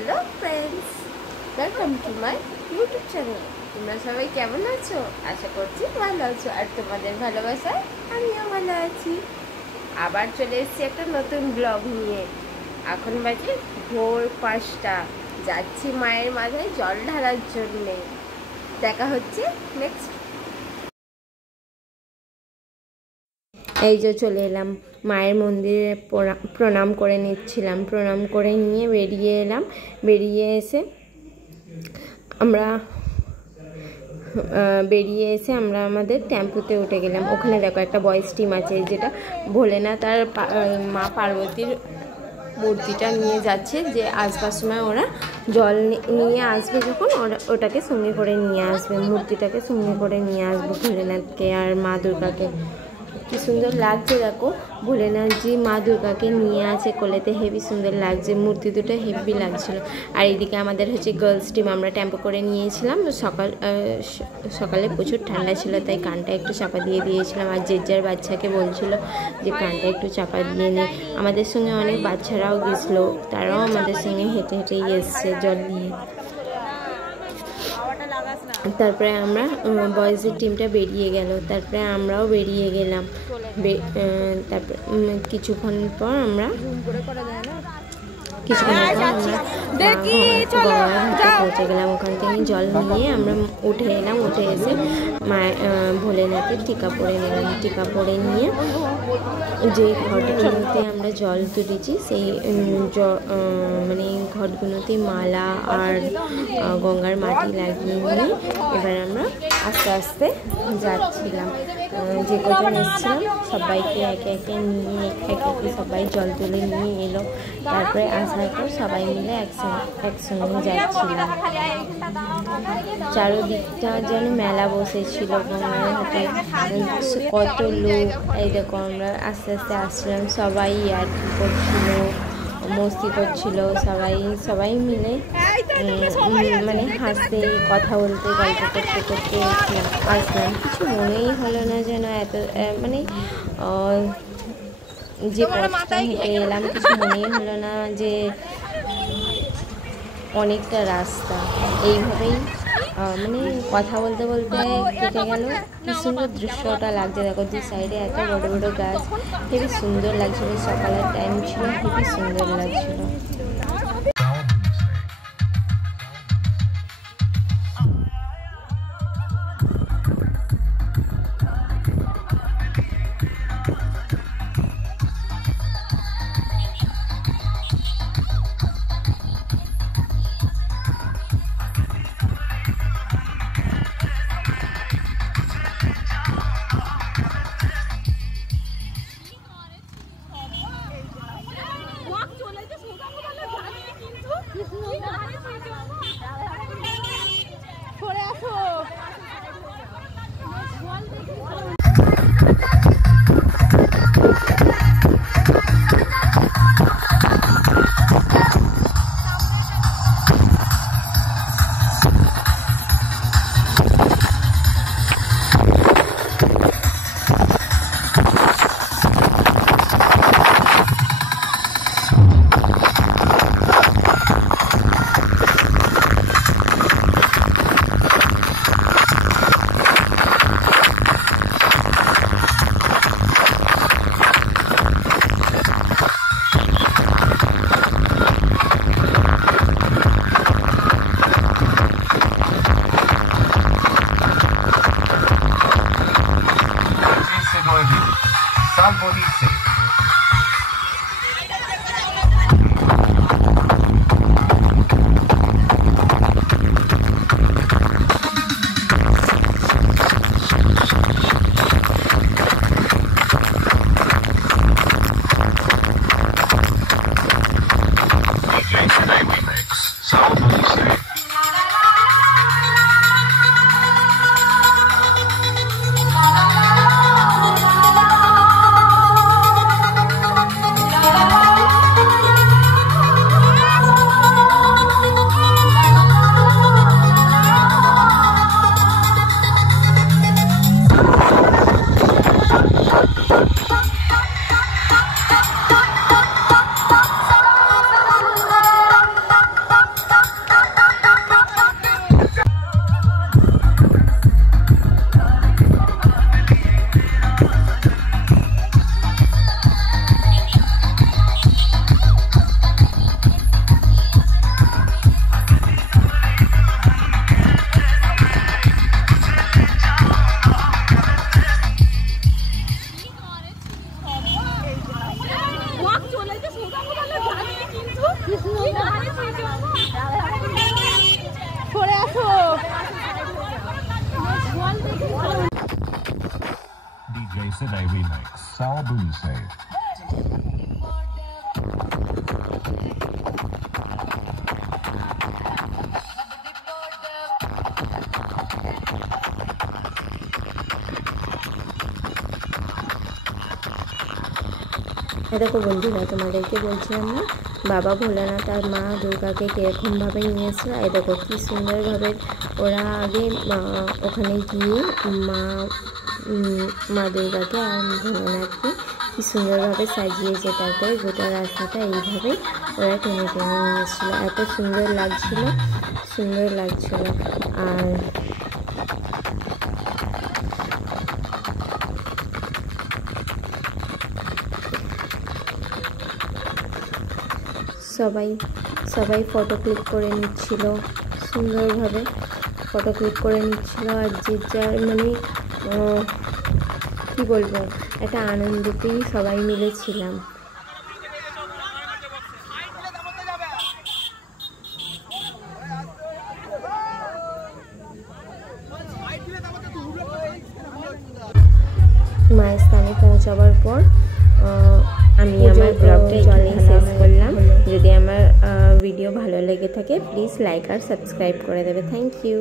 Hello friends, welcome to my YouTube channel. তোমরা সবাই কেমন আছো? আশা করছি ভালো আছো, আর তোমাদের ভালোবাসায় আমিও ভালো আছি। আবার চলে এসেছি একটা নতুন ব্লগ নিয়ে। এখন বাজে ভোর 5টা, যাচ্ছি মায়ের মাথায় জল ঢালার জন্যে। দেখা হচ্ছে নেক্সট। এই যে চলে এলাম মায়ের মন্দিরে, প্রণাম করে নিচ্ছিলাম। প্রণাম করে নিয়ে বেরিয়ে এলাম। বেরিয়ে এসে আমরা আমাদের টেম্পুতে উঠে গেলাম। ওখানে দেখো একটা বয়েজ টিম আছে, যেটা ভোলেনাথ আর মা পার্বতীর মূর্তিটা নিয়ে যাচ্ছে, যে আসবার সময় ওরা জল নিয়ে আসবে, যখন ওটাকে সঙ্গে করে নিয়ে আসবে, মূর্তিটাকে সঙ্গে করে নিয়ে আসবে ভোলেনাথকে আর মা দুর্গাকে। কি সুন্দর লাগছে দেখো, ভোলেনাথজি মা দুর্গাকে নিয়ে আছে কোলেতে, হেভি সুন্দর লাগছে, মূর্তি দুটো হেভি লাগছিল। আর এইদিকে আমাদের হচ্ছে গার্লস টিম, আমরা টেম্পো করে নিয়েছিলাম। সকালে প্রচুর ঠান্ডা ছিল, তাই কানটা একটু চাপা দিয়ে দিয়েছিলাম। আর যে যার বাচ্চাকে বলছিল যে কানটা একটু চাপা দিয়ে নে। আমাদের সঙ্গে অনেক বাচ্চারাও গেছিলো, তারাও আমাদের সঙ্গে হেঁটে হেঁটেই এসছে জল নিয়ে। তারপরে আমরা বয়েজের টিমটা বেরিয়ে গেল, তারপরে আমরাও বেরিয়ে গেলাম। তারপরে কিছুক্ষণ পর আমরা পৌঁছে গেলাম। ওখান থেকে জল নিয়ে আমরা উঠে এলাম। উঠে এসে ভোলেনাথের টিকা পরে নিলাম। টিকা পরে নিয়ে যে ঘটগুলোতে আমরা জল তুলেছি, সেই মানে ঘটগুলোতে মালা আর গঙ্গার মাটি লাগিয়ে নিয়ে এবার আমরা আস্তে আস্তে যাচ্ছিলাম। যে কজন এসেছিলাম সবাইকে একে একে নিয়ে একে সবাই জল তুলে নিয়ে এলো। তারপরে আসার পর সবাই মিলে একসঙ্গে যাচ্ছিলাম। চারদিকটা যেন মেলা বসেছিল গঙ্গার ঘাটে, কত লোক। এই দেখো আমরা আস্তে আস্তে আসছিলাম, সবাই আর কি করছিল, মস্তি করছিল, সবাই মিলে মানে হাসতে, কথা বলতে, গল্প করতে করতে আসলাম। কিছু মনেই হলো না যেন এত মানে যে পথটা হেঁটে এলাম, কিছু মনেই হলো না যে অনেকটা রাস্তা। এইভাবেই মানে কথা বলতে বলতে কেটে গেল। কি সুন্দর দৃশ্যটা লাগছে দেখো, দু সাইডে এত বড় বড় গাছ, হেবি সুন্দর লাগছিল। সকালের টাইম ছিল, হেবি সুন্দর লাগছিল। পড়ে আসো। DJ Side Remix, Sal Bunse. দেখো বন্ধুরা, তোমাদেরকে বলছিলাম না বাবা ভোলানাথ আর মা দুর্গাকে কীরকমভাবে নিয়েছিল। এই দেখো কী সুন্দরভাবে ওরা আগে ওখানে গিয়ে মা দুর্গাকে আর ভোলানাথকে কী সুন্দরভাবে সাজিয়েছে। তারপরে গোটা রাস্তাটা এইভাবে ওরা টেনে টেনে নিয়ে এসেছিলো। এত সুন্দর লাগছিল। আর সবাই ফটো ক্লিক করে নিচ্ছিল, সুন্দরভাবে ফটো ক্লিক করে নিচ্ছিল। আর যে যার মানে কী বলবো, একটা আনন্দেতেই সবাই মিলে ছিলাম। মায়ের স্থানে পৌঁছাবার পর আমি আমার ব্লগটা এখানেই শেষ করলাম। যদি আমার ভিডিও ভালো লেগে থাকে প্লিজ লাইক আর সাবস্ক্রাইব করে দেবে। Thank you.